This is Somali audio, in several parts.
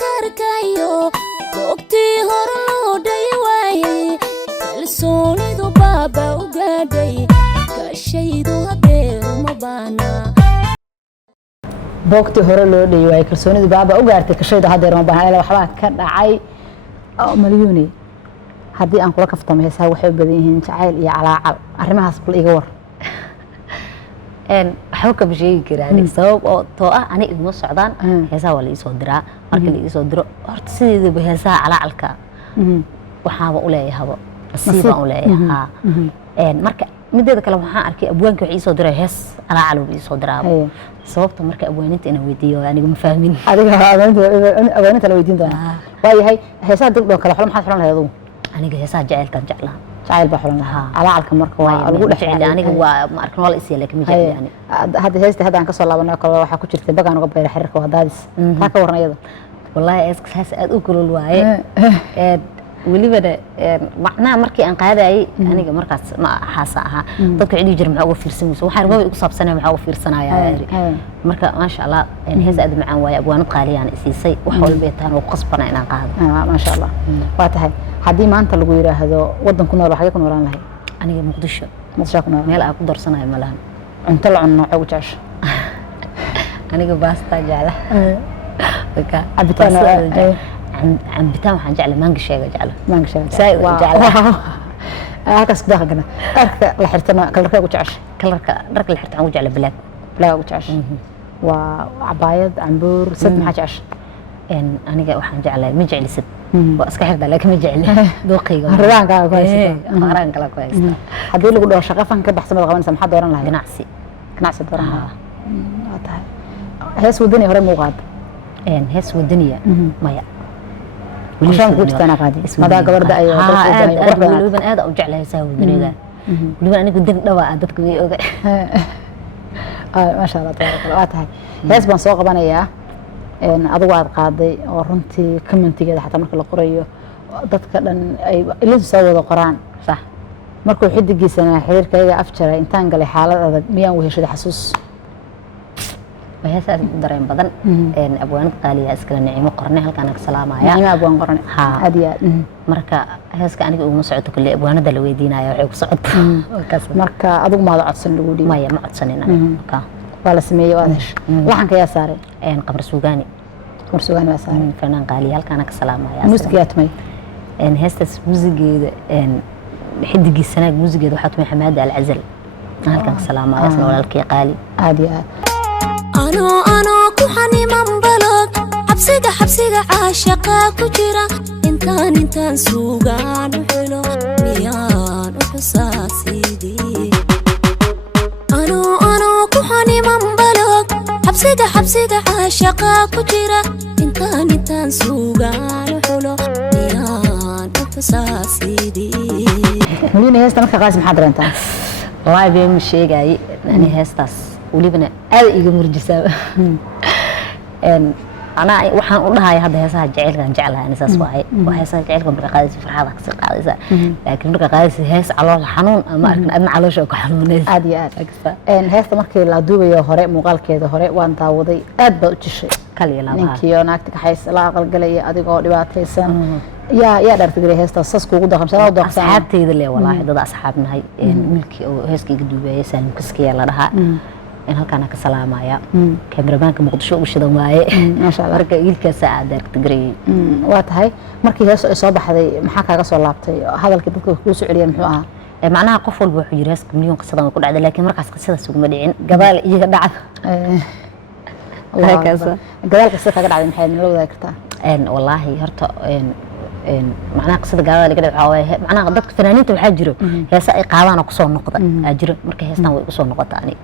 karkayo waqti hor loo dhayway kalsoonidu baaba u gaadhay kashaydu hadeer uma baana boogti hore loo dhayway kalsoonidu baaba u gaartay kashaydu hadeer uma baana waxba ka dhacay malyuuni haddii aan kula kaftamo heesaha waxay badan yihiin jacayl iyo calaacal arrimahaas bal iga war waxba kama sheegi karaan sabab oo too ah ani iguma socdaan heesaha waa la ii soo diraa marka la ii soo diro horta sideedaba heesaha calaacalka waxaaba u leeyahaba nasiibaan u leeyahaa marka mideeda kale waxaan arkay abwaanka wax ii soo diray hees calaacal uu ii soo diraaba sababta marka abwaaninta inaan weydiiyo aniga ma fahmin adiga abwaaninta la weydiin doonaa waayahay heesaha degdhoo kale xolo maxaad xulan lahayd adugu aniga heesaha jacaylkan jeclaha jacayl baa xulan lahaa calacalka marka waa lagu dhex jecel aniga waa ma arkin wala isii laakiin ma jecel yani hadda heesta hadda aan ka soo laabanay kale waxa ku jirtay bagaan uga bayra xiriirka wadaadis taa ka waran iyada wallahi heeskaas aad u kulul waaye weliba macnaha markii aan qaadayay aniga markaas ma xaasa aha dadka cidii jir maxaa uga fiirsanayso waxaan rabaa igu saabsanay maxaa uga fiirsanayaa marka ma sha Allah hees aad macaan waaye abwaanad qaaliyaan isiisay wax walba taan oo qasbana inaan qaado ma sha Allah waa tahay haddii maanta lagu yiraahdo wadan ku nool waxay ku noolaan lahayd aniga muqdisho ku nool meel aan ku darsanayo ma lahan cunto la cunno ugu jecesho aniga baasta jecla waka عمبتان waxaan jeclaa manga sheega saay jeclaa halkaas ku daaqana dharka la xirtana kalarka ugu jeceshay kalarka dharka la xirtana ugu jeclaa black ugu jeceshay waa cabaayad cambuur sad maxaa jeceshay aniga waxaan jeclaa ma jeclisid waa iska xirda laakiin ma jecli dooqayga raanka ku haysta qaraan kala ku haysta hadii lagu dhaho shaqo fan ka baxsan mad qabanaysa maxaa dooran lahayd ganacsi dooran waa tahay hees wadani hore muuqaad hees wadaniya maya وشان قلت أنا قادي ماذا قبرد أيوة ولبن هذا أوجع له يساوي الدنيا ولبن أنا كنت دوا عدتك بيه ما شاء الله تبارك الله هاي هيس بان سوق بنا إياه إن أضواء قاضي ورنتي كمنتي كذا حتى مركل القرية ضدك لأن اللي تسوي ذا قرآن صح مركل حد جيسنا حير كذا أفشر إن تانقل حالة هذا ميان وهي شد حسوس وهسه درين بدن إن أبوان قالي أسكن نعيم قرني هل كانك سلامة يا نعيم أبوان قرني هادية مركا هسه كأنك أقول مسعود كل أبوان دلوي دينا يا عيب صعد مركا أبوك ما ضعت سنلودي ما يا ما عطسنين أنا مركا ولا سمية وادش لحن كيا ساري إن قبر سوقاني ما ساري فنان قالي هل كانك سلامة يا موسيقيات مي إن هسه موسيقى إن حد جي السنة موسيقى دوحات من حماد العزل هل كانك سلامة يا سنة ولا الكي قالي عادي أنا كحني من بلد حبسيقة عاشقة كجرة إنتان سوقان وحلو ميان وحساسيدي أنا كحني من بلد حبسيقة عاشقة كجرة إنتان سوقان وحلو ميان وحساسيدي مليون هيستا مركا قاسم حاضر انت والله بيوم الشيء جاي يعني هيستاس وليبنا هذا يجي مرجسة أنا وحنا قلنا هذا هسه جعل كان جعلها أنا ساسواي وهسه جعل كان برقادة فرحة كسر قادة لكن برقادة هس على الحنون ما أكن أنا على شو كحنون عادي إن هسه مركي لا دوبي هراء مقال كذا هراء وأنت وضي أدب تشي كلي لا نكيو ناكتك حيس لا أقل قلي أديك أو دبعت هسه يا دار تقولي هسه ساسكو قد خمسة أو دخل أصحابتي ذي والله ضد أصحابنا هاي ملكي أو هسكي قدوبي سالم كسكي الله رها إن هالكنا كسلامة يا كاميرا بانك مقدشوا وش ذا ما شاء الله مركا يلك ساعة دارك تقري واتهاي مركي هسه إصابة هذه محاكا قصة لابتي هذا الكتب كوس عليا محوها معناها قفل بوحجر هسك مليون قصة ما كل عدا لكن مركز قصة سوق مدعين قبال يجي دعف هكذا قبال قصة قاعد على محل من لو ذاكرتها إن والله هرتا إن معناها قصة قبال اللي كده عوايه معناها ضدك فنانين تبحجروا هسه قاعدة قصة نقطة أجر مركي هسنا وقصة نقطة يعني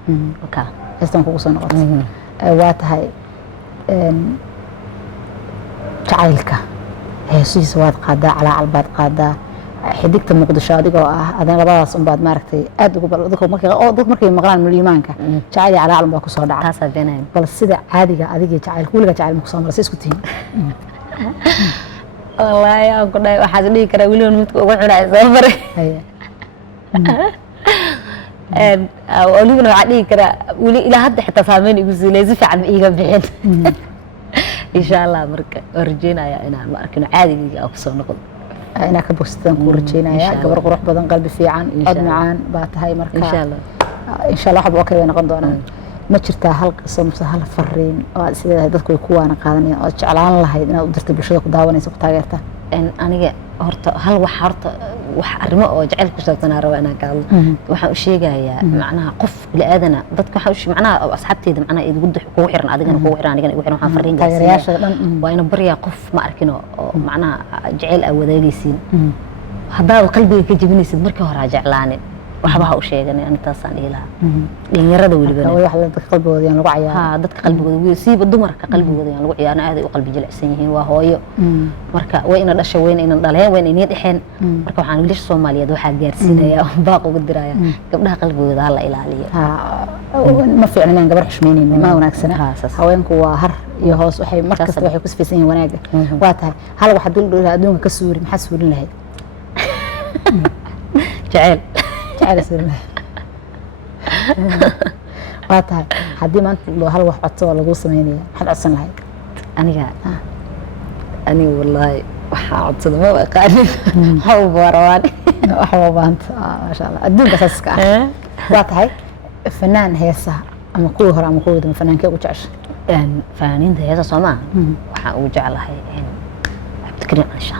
وكا هسنا قصة نقطة واتهاي جعيلك هسيس واد قادة على عالباد قادة حديقة مقدشة أديكو أدين لباس بعد ما ركتي أديكو بدكو مركي مقران من اليمانك جعيلي على عالم باكو صار دعاء تاسع بينهم بل السيدة عادية أديكي جعيل كلها جعيل مقصام رسيس كتين والله يا كنا واحد لي كره ولون متكو وحنا سفر وليبنا waxaa dhigi kara wali ilaa hadda xitaa saameyn igu siilay si fiican iiga bixin insha allah marka waan rajeynayaa inaan ma arkino caadigayga aan kusoo noqdo inaa ka bogsataan kuu rajeynaya gabar qurux badan qalbi fiican cod macaan baa tahay marka insha allah waxba oo kale way noqon doonaan ma jirtaa hal qiso mise hal fariin oo aad isleedahay dadku way ku waana qaadanayaan oo jeclaan lahayd inaad u dirtay bulshada ku daawanaysa ku taageerta aniga horta wax arrimo oo jacayl ku saabsanaa raba inaan ka hadlo waxaan u sheegayaa macnaha qof bini'aadana dadka waxaan macnaha asxaabteyda macnaha idigu kugu xiran adigana kugu xiran anigana igu xiran waxaan fariin gaarsiinayaa waa ina baryaa qof ma arkin oo macnaha jacayl aad wadaagaysiin haddaad qalbiga ka jebinaysid markii hore ha jeclaanin waxba ha u sheeganin intaasaan dhihi lahaa dhalinyarada welibana dadka qalbigooda yaan lagu ciyaaraa dadka qalbigooda siiba dumarka qalbigooda yaan lagu ciyaarna aad ay u qalbi jilicsan yihiin waa hooyo marka way ina dhashay wayna ina dhaleen wayna inii dhexeen marka waxaan wiilasha Soomaaliyeed waxaa gaarsiinayaa baaq uga diraya gabdhaha qalbigooda hala ilaaliyo ma fiicna inaan gabar xushmeynayno ma wanaagsana haweenku waa har iyo hoos waxay markasta waxay ku sifaysan yihiin wanaaga waa tahay hal wax hadii la dhaho adduunka ka suuri maxaa suurin lahayd jacayl waa tahay haddii maanta loo hal wax codso oo lagu sameynaya maxaad codsan lahayd aniga wallaahi waxaa codsada ma aqaanin waxa u baarawaan waxa u baanta maasha allah adduunka saaska ah waa tahay fanaan heesaha ama kuwii hore ama kuwii dambe fanaankee ugu jecesha fanaaniinta heesa Soomaa waxaan ugu jeclahay Cabdikariim Ansha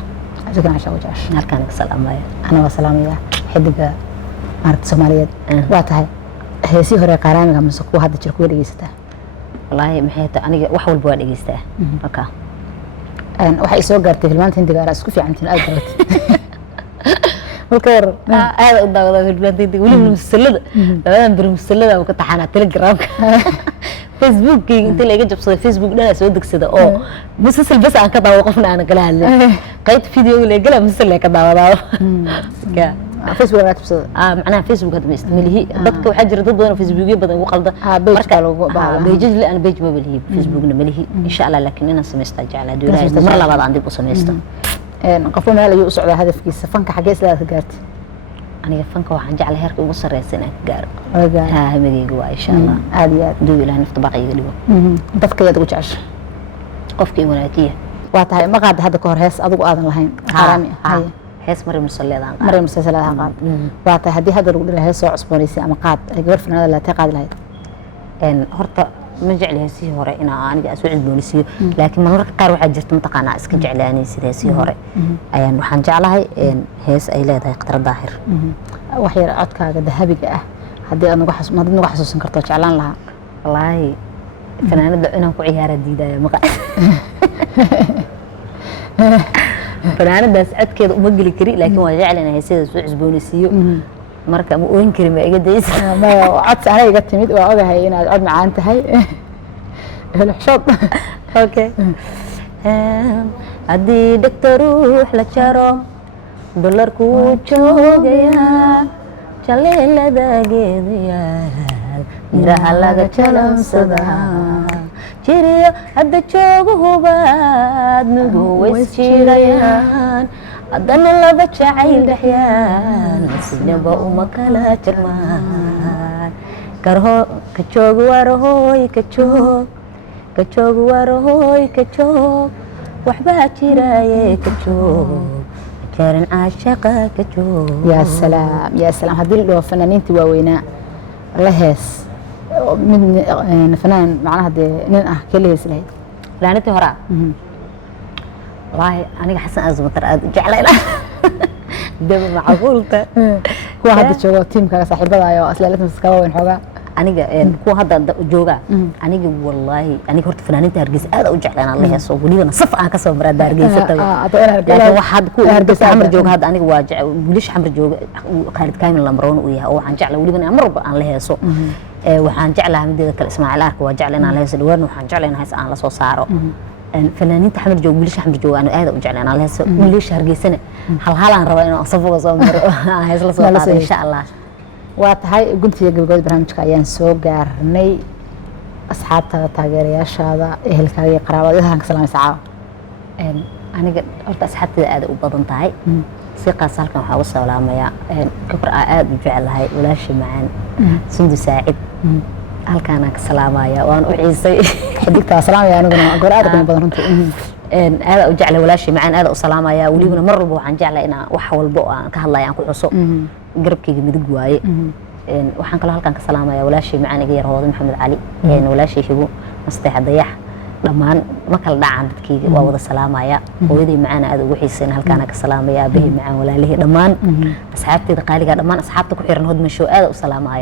ugu jecesha halkaan ka salaamaya ana waa salaamaya xidiga maarta Soomaaliyeed waa tahay heesii hore qaaraamiga mise kuwa hadda jir ku dhageysataa wallaahi maxay tahay aniga wax walba waa dhageystaa marka waxay soo gaartay filmaanta hindiga aad isku fiicantiin aad garatay marka aad u daawada filmaanta hindiga weli musalada labadan bir musalada oo ka taxana Telegramka Facebook inta la iga jabsaday Facebook dhan soo degsada oo musalsal bas aan ka daawo qofna aan kala hadlay qayd video la gala musalsal ka daawada Facebook aad jabsaday macnaha Facebook hadda ma isticmaalihi dadka waxa jira dad badan Facebook badan ugu qalda marka lagu baahan page la aan page ma balihi Facebook na malihi insha Allah laakiin inaan sameystaa jeclaa duuraa mar labaad aan dib u sameystaa qofka meel ayuu u socdaa hadafkiisa fanka xagee isla ka gaartay aniga fanka waxaan jeclahay heerka ugu sarreeyay inaan ka gaaro hamigayga waa insha Allah aad iyo aad duu ilaahay nafta baqiga dhigo dadka aad ugu jeceshay qofkii wanaagiya waa tahay ma qaad hadda ka hor hees adigu aadan lahayn xaraami hees Maryam Salleedaan Maryam Salleedaan qaad waa tahay hadii hadda lagu dhiray hees soo cusboonaysay ama qaad gabar fanaanada la taaqad lahayd horta ma jecel heesii hore ina aniga soo cusboonaysiyo laakiin mararka qaar waxa jirta mataqaana iska jeclaanay sida heesii hore ayaan waxaan jeclahay hees ay leedahay Qadar Daahir wax yar codkaaga dahabiga ah hadii aad nagu xasuusan karto jeclaan lahaa wallaahi fanaanada inaan ku ciyaara diidaya maqa fanaanadaas codkeeda uma geli kari laakiin waa jeclahay heesida soo cusboonaysiyo marka ma ooyin karin ma iga daysa ma cod ana iga timid waa ogahay inaad cod macaan tahay xishod okay haddii doctor ruux la jaro dollarku joogaya jaleelada geedayaal miraha laga jalansadaa jiriyo hadda joogo hubaad nugu ways jirayaan haddana laba jacayl dhexyaan sinaba uma kala jarmaan karho ka joog warahoy ka joog warahoy ka joog waxbaa jiraaye ka joog jaran caashaqa ka joog yaa salaam haddii la dhaho fanaaniintii waaweynaa la hees mid fanaan macnaha dee nin ah kee la heesi lahayd fanaaniintii horaa والله أنا حسن أزمتر جعلنا دم معقولته كوا هذا شو تيم كذا صاحبة أيوة أصلا لازم تسكوا ونحوجا أنا كوا هذا جوجا أنا والله أنا كنت فنانين ترجس هذا وجعلنا الله يسوع ولي أنا صف أنا كسر مراد ترجس لكن واحد كوا هرجس حمر جوج هذا أنا واجع وليش حمر جوج خالد كامل لمرون وياه وعن جعله ولي أنا أمر عن الله يسوع وعن جعله من ذاك الإسماعيل أرك وجعلنا على هذا الورن وعن جعلنا هذا على صوص صاروا فنانين حمر جوج وليش حمر جوج أنا هذا وجعلنا على هذا وليش هرجسنا هل ربنا إنه أصفق صامر هذا الصوت إن شاء الله واتهاي قلت يا قبل برنامج كأيان سوق قارني أصحابها تاجرياشها أهلها قرابة كسلام ساعة أنا قلت أصحابتي هذا وبضن تاعي ثقة صالكم حوصة ولا ميا كبر عاد بفعل هاي ولا شيء معن سند ساعد halkaan aan ka salaamaya waan u xiisay xidigta salaamaya aniguna goor aad u badan runtii aad u jeclay walaashii macaan aad u salaamaya waliba mar walba waxaan jeclay inaan wax walba aan ka hadlayo aan ku xuso garabkayga midig waaye waxaan kaloo halkaan ka salaamaya walaashii macaan iga yar hoodo maxamed cali walaashii hibo masteex dayax dhammaan ma kala dhacaan dadkayga waa wada salaamaya hooyadii macaan aad ugu xiisayna halkaan ka salaamaya aabahii macaan walaalihii dhammaan asxaabtayda qaaliga dhammaan asxaabta ku xiran hodman show aad u salaamaya